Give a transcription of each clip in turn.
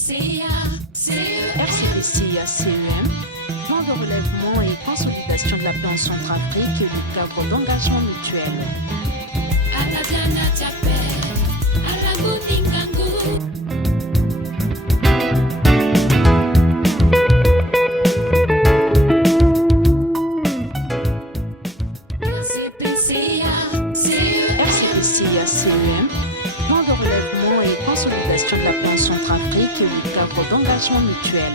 RCD-CEM, plan de relèvement et consolidation de la paix en Centrafrique et du cadre d'engagement mutuel. RCD-CEM, plan de relèvement et consolidation de la paix en Centrafrique et du cadre d'engagement mutuel.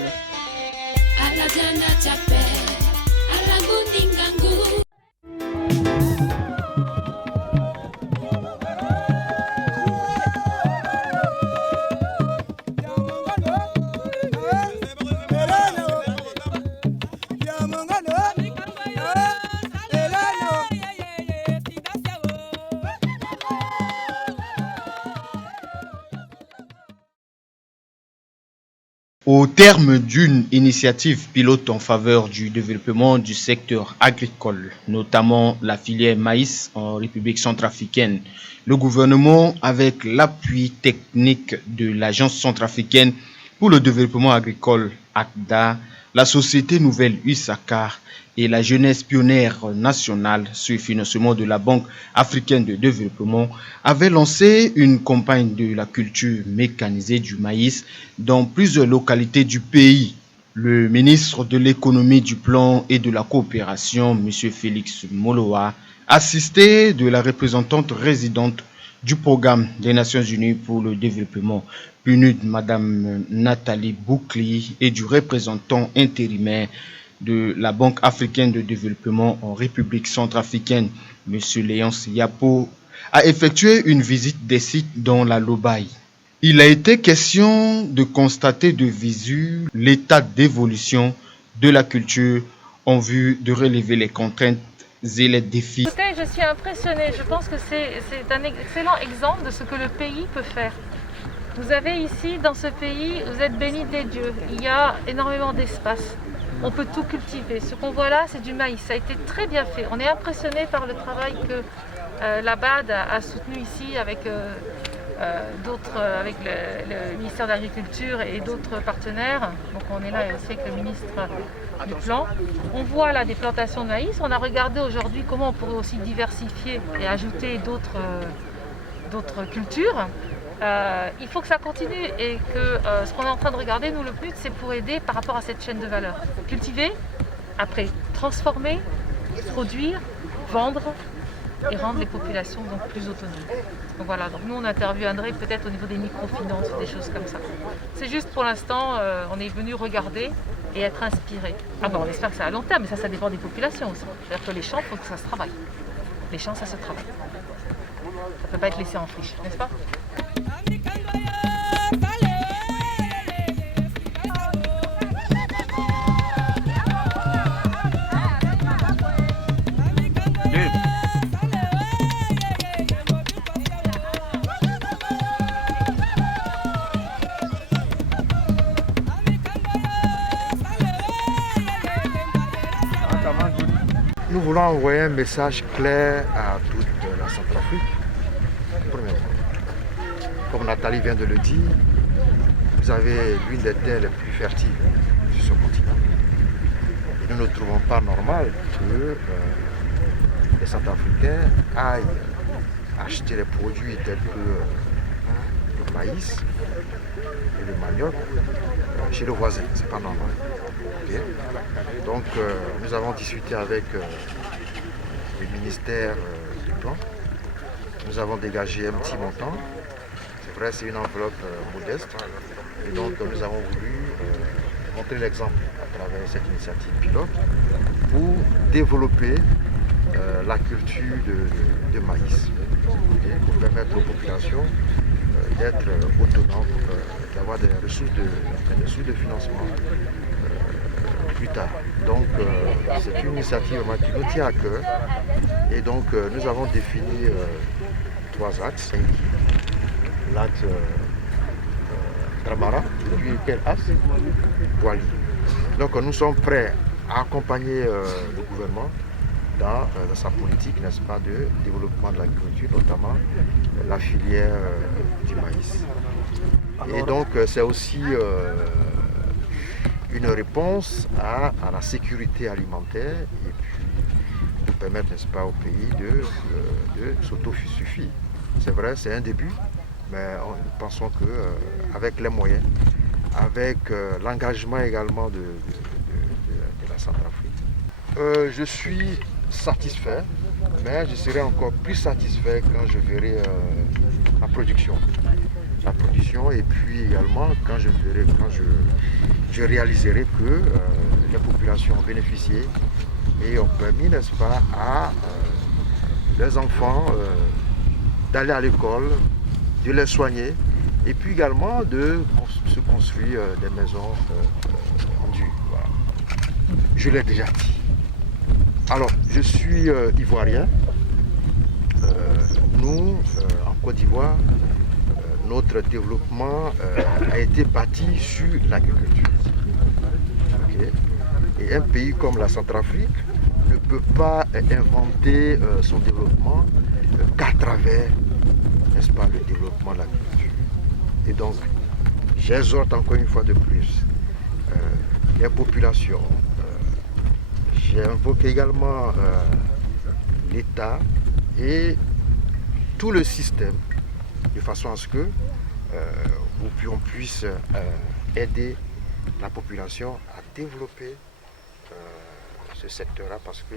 Au terme d'une initiative pilote en faveur du développement du secteur agricole, notamment la filière maïs en République centrafricaine, le gouvernement, avec l'appui technique de l'Agence centrafricaine pour le développement agricole (ACDA), la société nouvelle USACA et la jeunesse pionnière nationale sur le financement de la Banque africaine de développement avaient lancé une campagne de la culture mécanisée du maïs dans plusieurs localités du pays. Le ministre de l'économie, du plan et de la coopération, M. Félix Moloa, assisté de la représentante résidente du programme des Nations Unies pour le développement, PNUD, Mme Nathalie Boukli, et du représentant intérimaire de la Banque africaine de développement en République centrafricaine, M. Léonce Yapo, a effectué une visite des sites dans la Lobaye. Il a été question de constater de visu l'état d'évolution de la culture en vue de relever les contraintes et les défis. Écoutez, je suis impressionnée. Je pense que c'est un excellent exemple de ce que le pays peut faire. Vous avez ici, dans ce pays, vous êtes bénis des dieux. Il y a énormément d'espace. On peut tout cultiver. Ce qu'on voit là, c'est du maïs. Ça a été très bien fait. On est impressionné par le travail que la BAD a soutenu ici avec avec le ministère de l'Agriculture et d'autres partenaires. Donc on est là aussi avec le ministre du plan. On voit là des plantations de maïs. On a regardé aujourd'hui comment on pourrait aussi diversifier et ajouter d'autres cultures. Il faut que ça continue et que ce qu'on est en train de regarder, nous, le but, c'est pour aider par rapport à cette chaîne de valeur. Cultiver, après transformer, produire, vendre et rendre les populations donc plus autonomes. Donc voilà, donc nous on interviendrait peut-être au niveau des microfinances, des choses comme ça. C'est juste pour l'instant, on est venu regarder et être inspiré. Ah bon, on espère que c'est à long terme, mais ça dépend des populations aussi. C'est-à-dire que les champs, il faut que ça se travaille. Les champs, ça se travaille. Ça ne peut pas être laissé en friche, n'est-ce pas ? Nous voulons envoyer un message clair à toute la Centrafrique. Premièrement, comme Nathalie vient de le dire, vous avez l'une des terres les plus fertiles sur ce continent. Et nous ne trouvons pas normal que les Centrafricains aillent acheter les produits tels que le maïs et le manioc chez le voisin. C'est pas normal. Okay. Donc nous avons discuté avec le ministère du plan. Nous avons dégagé un petit montant. C'est vrai, c'est une enveloppe modeste. Et donc nous avons voulu montrer l'exemple à travers cette initiative pilote pour développer la culture de maïs, pour permettre aux populations d'être autonomes, d'avoir des ressources de financement plus tard. Donc c'est une initiative qui nous tient à cœur et donc nous avons défini 3 axes. L'axe Dramara, puis quel axe Boali. Donc nous sommes prêts à accompagner le gouvernement dans sa politique, n'est-ce pas, de développement de l'agriculture, notamment la filière du maïs. Et donc c'est aussi une réponse à la sécurité alimentaire et puis de permettre, n'est-ce pas, au pays de s'autosuffire. C'est vrai, c'est un début, mais nous pensons qu'avec les moyens, avec l'engagement également de la Centrafrique, je suis satisfait, mais je serai encore plus satisfait quand je verrai la production. La production et puis également quand je réaliserai que les populations ont bénéficié et ont permis, n'est-ce pas, à les enfants d'aller à l'école, de les soigner et puis également de se construire des maisons en dur. Voilà. Je l'ai déjà dit. Alors, je suis ivoirien. Nous, en Côte d'Ivoire, notre développement a été bâti sur l'agriculture. Okay. Et un pays comme la Centrafrique ne peut pas inventer son développement qu'à travers, n'est-ce pas, le développement de l'agriculture. Et donc, j'exhorte encore une fois de plus les populations. J'invoque également l'État et tout le système de façon à ce que on puisse aider la population à développer ce secteur-là parce que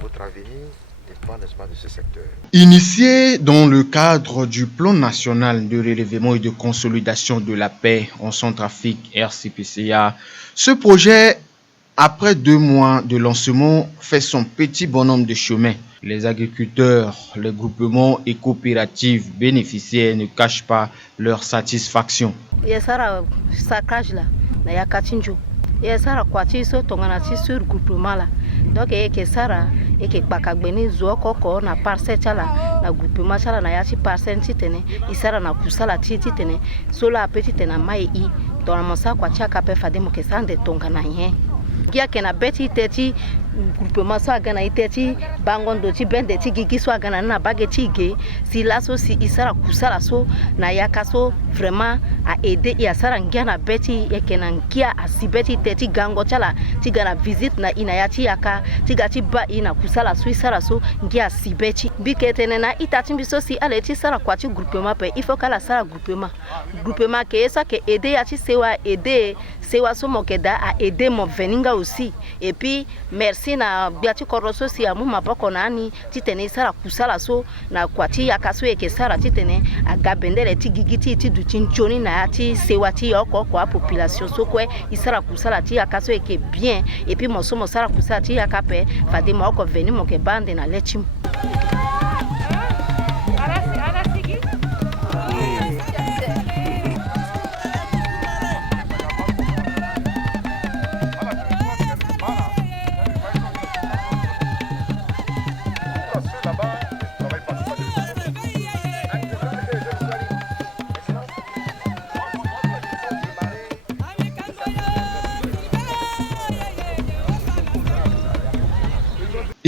votre avenir dépend, n'est-ce pas, de ce secteur. Initié dans le cadre du plan national de relèvement et de consolidation de la paix en Centrafrique, RCPCA, ce projet, après 2 mois de lancement, fait son petit bonhomme de chemin. Les agriculteurs, les groupements et coopératives bénéficiaires ne cachent pas leur satisfaction. Donc ke sara ke bakagweni zo koko na parcelle chala na groupement chala na yachi parcelle titene isara na kusala titene sola petite na mai I dona mosa kwa chaka pe fade mo ke sande tonga na yen gia ke na beti teti groupement so agana iteti bangondo ti bende ti gigi so agana na bageti ge si laso si isara kusala so na yakaso vraiment a aider ya sara ngia na beti ekena ngia asibeti teti gango chala ti gana visit na inayati yaka ti gati ba ina kusala so isara so ngia sibeti biketene na itati biso si ale ti sara kwa ti groupement pe il faut kala sara groupement ke esa ke aider ya ti sewa aider sewa so mo ke da a aider mo veninga aussi et puis merci na biati koroso si amu maboko nani titene sara kusala so na kwati yakaso eke sara titene agabendele ti gigiti ti du tinchoni na ti sewati yoko kwa population so kwe isara kusala ti yakaso eke bien et puis mo sara kusala ti yakape fade mo ko veni mo ke bande na lechim.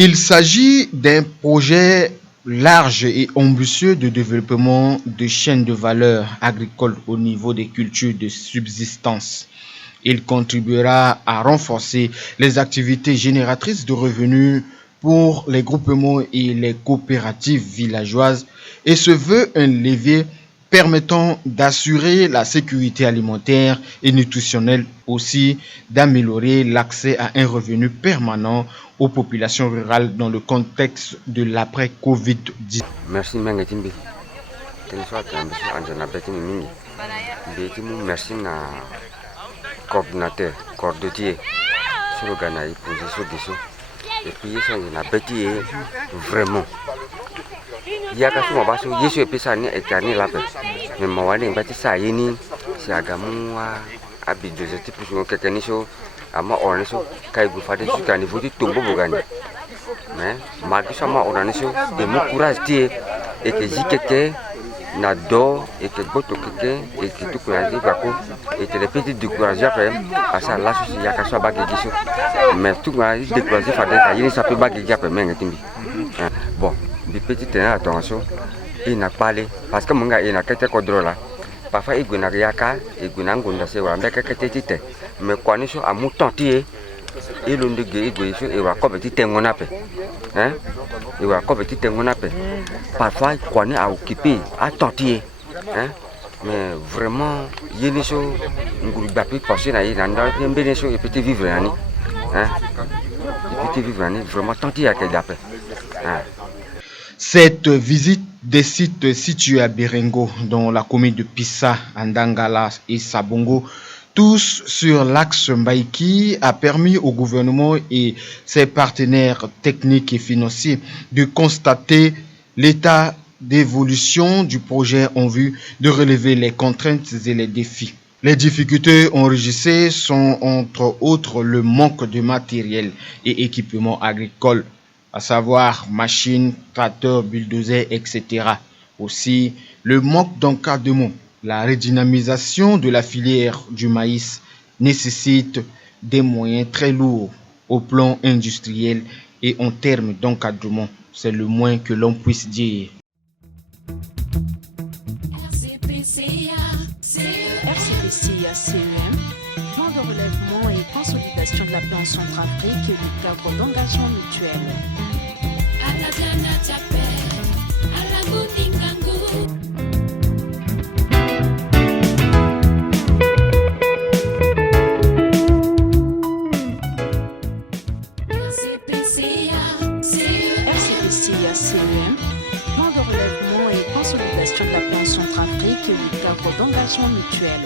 Il s'agit d'un projet large et ambitieux de développement de chaînes de valeur agricoles au niveau des cultures de subsistance. Il contribuera à renforcer les activités génératrices de revenus pour les groupements et les coopératives villageoises et se veut un levier permettant d'assurer la sécurité alimentaire et nutritionnelle, aussi d'améliorer l'accès à un revenu permanent aux populations rurales dans le contexte de l'après-Covid-19. Merci Mengetimbi. Merci na coordinateur, coordonnateur sur le Ghana et position et puis ça na bêti vraiment. Il y a quelque chose baso yesu epesa ni etani la paix mais mawani mbati sa yini si agamu abi de cette plus que keniso ama orniso kai bu fade su kan niveau di tombo bogani mais malgré ça ma orniso de mon courage tie et que jikeke na do et que boto keke et que tout courage bako et que les petits découragés après à ça là il y a quelque chose bagiso mais tout courage découragé fade ka yini ça peut bagiso après mais ngetimbi bon des petites attention il n'a pas parlé parce que mon gars il n'a qu'à être là parfois il gona yaka et gona ngonda se wa mbeka ketete mais kwani so amu tontie et le ndege egoiso et wa kobeti tengona pe hein et wa kobeti tengona pe parfois kwani a occupé a tontie hein mais vraiment yeni so nguru bapi passer na yanda mbene so et petit vivre ani hein et petit vivre ani vraiment tontie à quel d'appel hein. Cette visite des sites situés à Birengo, dans la commune de Pissa, Andangala et Sabongo, tous sur l'axe Mbaïki, a permis au gouvernement et ses partenaires techniques et financiers de constater l'état d'évolution du projet en vue de relever les contraintes et les défis. Les difficultés enregistrées sont entre autres le manque de matériel et équipements agricoles, à savoir machines, tracteurs, bulldozers, etc. Aussi, le manque d'encadrement. La redynamisation de la filière du maïs nécessite des moyens très lourds au plan industriel et en termes d'encadrement. C'est le moins que l'on puisse dire. RCPCA-CEM, plan de relèvement et consolidation de la plan Centrafrique et du cadre d'engagement mutuel. RCPCA-CEM, plan de relèvement et consolidation de la plan Centrafrique et du cadre d'engagement mutuel.